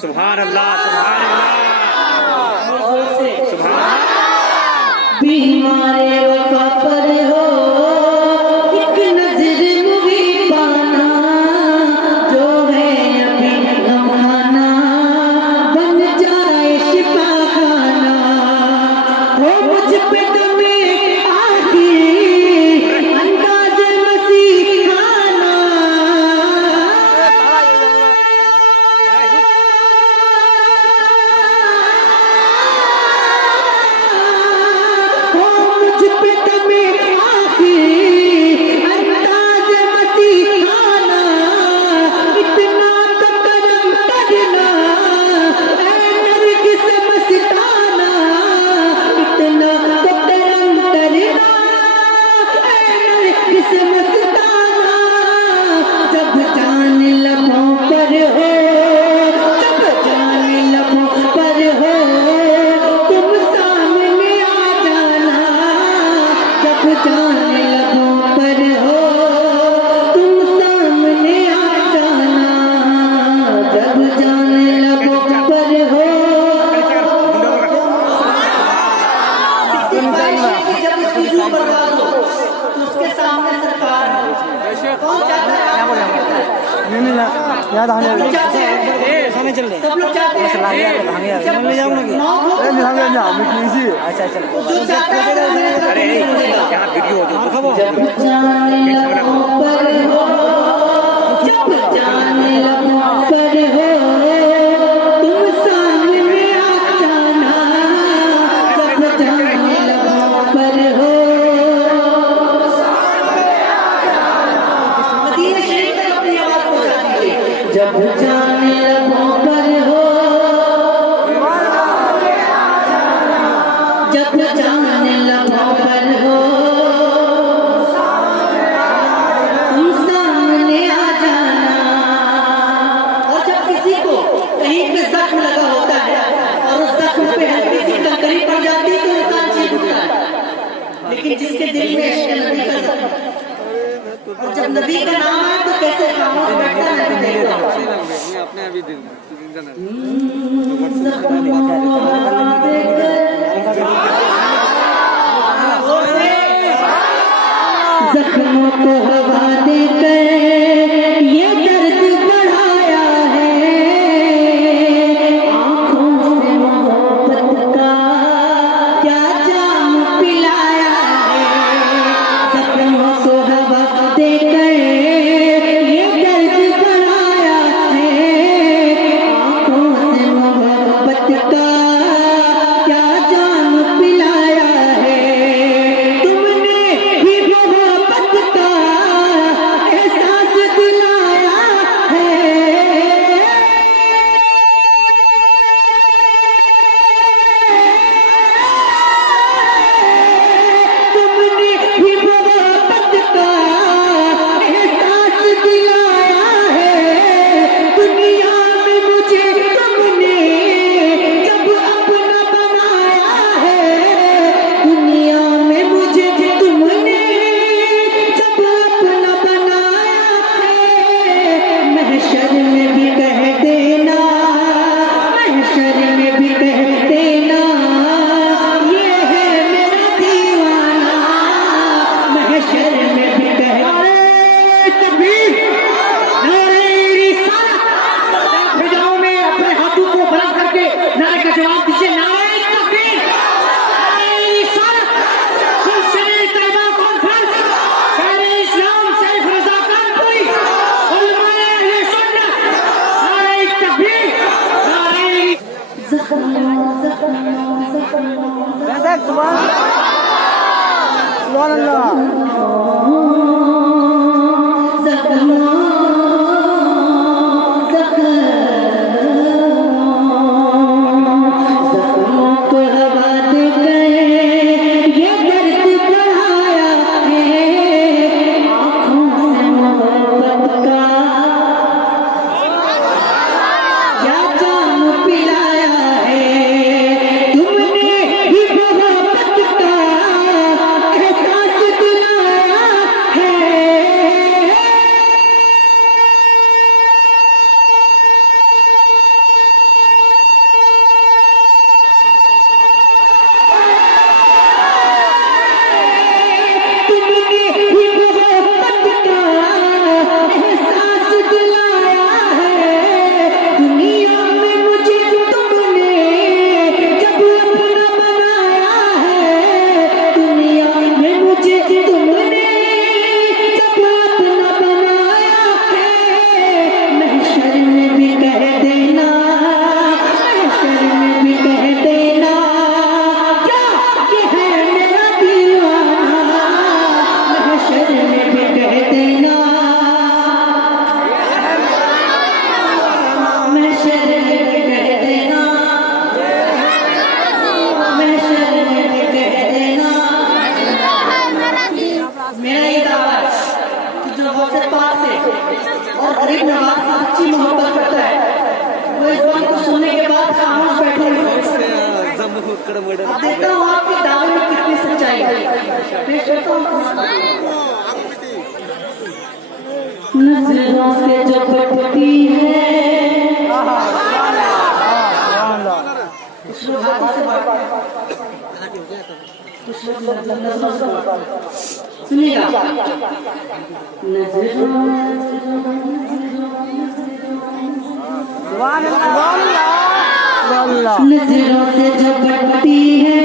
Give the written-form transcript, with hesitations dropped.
सुभान अल्लाह, सुभान अल्लाह, सुभान। बीमारे वफा पर हो एक नजर भी पाना, जो है अभी गमखाना बन जाए शिफा खाना, हो मुझ पे तुम्हें आखिर अंदाज मसीहाना, याद आने समय चल रहे सब लोग चाहते हैं ले जाओ ना अच्छा चल अरे यहाँ वीडियो हो जब जाने लगो पर हो, जब जाने लगो पर हो, तुम सामने आ जाना। और जब किसी को कहीं पे जख्म लगा होता है और उस जख्म पे हल्की सी कंकरी पड़ जाती है तो इंसान चीख उठता है, लेकिन जिसके दिल में इश्क नबी का जख्म और जब नबी का नाम आए तो कैसे खामोश बैठता है नबी नहीं तो अपने अभी दिन को हवा देकर ये दर्द बढ़ाया है, आँखों से मोहब्बत का क्या जाम पिलाया है। जख्मों को हवा देकर ये दर्द बढ़ाया है, आँखों से मोहब्बत का क्या जाम पिलाया है। तुमने ही मोहब्बत का एहसास दिलाया है। तुमने ही मोहब्बत का एहसास दिलाया है। दुनिया में मुझे तुमने जब अपना बनाया है, दुनिया में मुझे तुमने जब अपना बनाया है। महशर में भी कह देना, महशर में भी कह देना, ये है मेरा दीवाना। महशर में भी कह तकबीर, नारे रिसालत। फिजाओं में अपने हाथों को बुलंद करके नारे का जवाब दीजिए। नारे तकबीर, नारे रिसालत। गुलशन तैयबा कॉन्फ्रेंस, शायर इस्लाम सैफ रज़ा कानपुरी, उलमाए अहले सुन्नत। नारे तकबीर, नारे सुभान अल्लाह। जख्मों को हवा देकर ये दर्द बढ़ाया है, आँखों से मोहब्बत का क्या जाम पिलाया है। तुमने ही मोहब्बत का एहसास दिलाया है। तुमने ही मोहब्बत का एहसास दिलाया है। दुनिया में मुझे तुमने जब अपना बनाया है, दुनिया में मुझे तुमने जब अपना बनाया है। महशर में भी कह देना, महशर में भी कह देना, क्या ये है मेरा दीवाना। महशर में भी कह देना, महशर में भी कह देना, महशर में भी कह देना। मेरा ये दावा है कि जो गौसे पाक से और गरीब नवाज से सच्ची मोहब्बत करता है, वो इस बात को सुनने के बाद खामोश बैठे नहीं। अब देखता हूँ आपके दावे में कितनी सच्चाई है। पेश करता हूँ। नजरों से जो पटती है, कुछ लोग हाथों से बात करते हैं, कुछ लोग नजरों से बात करते हैं। सुनिएगा। नजरों सुभान अल्लाह। नजरों से जो पटती है,